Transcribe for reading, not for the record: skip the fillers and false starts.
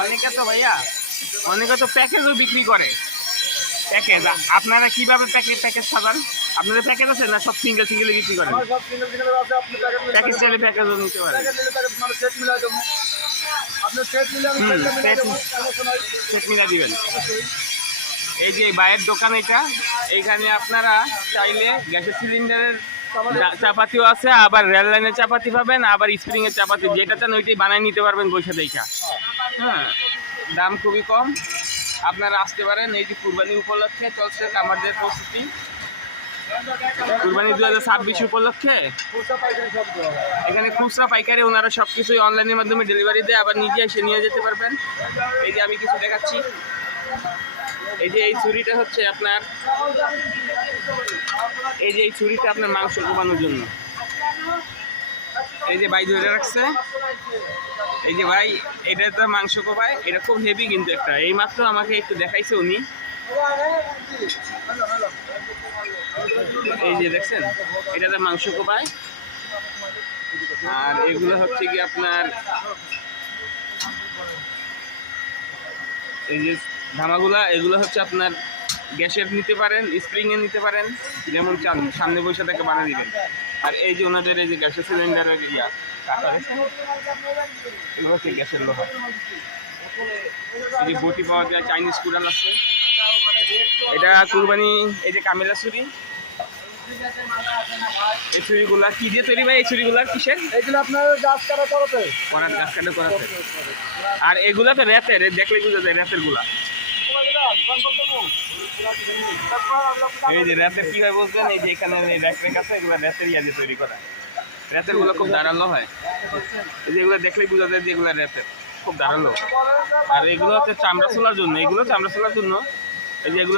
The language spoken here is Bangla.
অনেকে তো ভাইয়া অনেকে তো প্যাকেজও বিক্রি করে। প্যাকেজ আপনারা কিভাবে প্যাকেজ সাজান? আপনাদের প্যাকেজ আছে না সব সিঙ্গেল সিঙ্গেল বিক্রি করেন? সব সিঙ্গেল সিঙ্গেল আছে। আপনি প্যাকেজ চাইলে প্যাকেজও নিতে পারেন। প্যাকেট নিলে প্যাকেট মানে সেট মিলাই দেবো। আপনি সেট নিলে আমি সেটটা মিলাই দেবো, সমস্যা নাই। সেট মিলা দিবেন। এই যে বাইরের দোকান এটা, এইখানে আপনারা চাইলে গ্যাসের সিলিন্ডারের চাপাতিও আছে, আবার রেল লাইনের চাপাতি পাবেন, আবার স্প্রিং এর চাপাতি যেটা চান ওইটাই বানাই নিতে পারবেন বসে দেখা। হ্যাঁ, দাম খুবই কম, আপনারা আসতে পারেন। এই যে কুরবানি উপলক্ষে চলছে আমাদের প্রস্তুতি, কুরবানি 2026 উপলক্ষে এখানে খুচরা পাইকারি ওনারা সবকিছুই অনলাইনের মাধ্যমে ডেলিভারি দেয়, আবার নিজে এসে নিয়ে যেতে পারবেন। এই যে আমি কিছু দেখাচ্ছি, এই যে এই ছুরিটা হচ্ছে আপনার, এই যে এই ছুরিটা আপনার মাংস কোপানোর জন্য। এই যে ভাই ধরে রাখছে, এই যে ভাই এটা তো মাংস কোপায়, এটা খুব হেভি কিন্তু একটা, এই মাত্র আমাকে একটু দেখাইছে উনি। এই যে দেখছেন, এটাতে মাংস কোপায়। আর এগুলো হচ্ছে কি আপনার এই যে ধামাগুলা, এগুলো হচ্ছে আপনার গ্যাসের নিতে পারেন, স্প্রিং এর নিতে পারেন, যেমন চান সামনে বসে থেকে বানিয়ে দিবেন। আর এই যে ওনাদের এই যে গ্যাসের সিলিন্ডারের কাটা এগুলো হচ্ছে গ্যাসের লোহা। এই যে বটি পাওয়া যায়, চাইনিজ কুড়াল আছে। এটা কুরবানি, এই যে কামেলা ছুরি, এই ছুরিগুলা কি দিয়ে তৈরি ভাই? এই ছুরিগুলা কিসের? এইগুলো আপনার গাছ কাটা করাতে গাছ কাটা করাতে। আর এগুলা তো রেতের, দেখলে বুঝা যায় রেতের গুলা। এই যে রেতের কি হয় বলছেন, এই যে এখানে রেক আছে, এগুলো রেতের ইয়া দিয়ে তৈরি করা। রেতের গুলো খুব ধারালো হয়, এই যে এগুলো দেখলেই বোঝা যায় যে এগুলো রেতের, খুব ধারালো। আর এগুলো হচ্ছে চামড়া ছোলার জন্য, এগুলো চামড়া ছোলার জন্য। এই যে এগুলো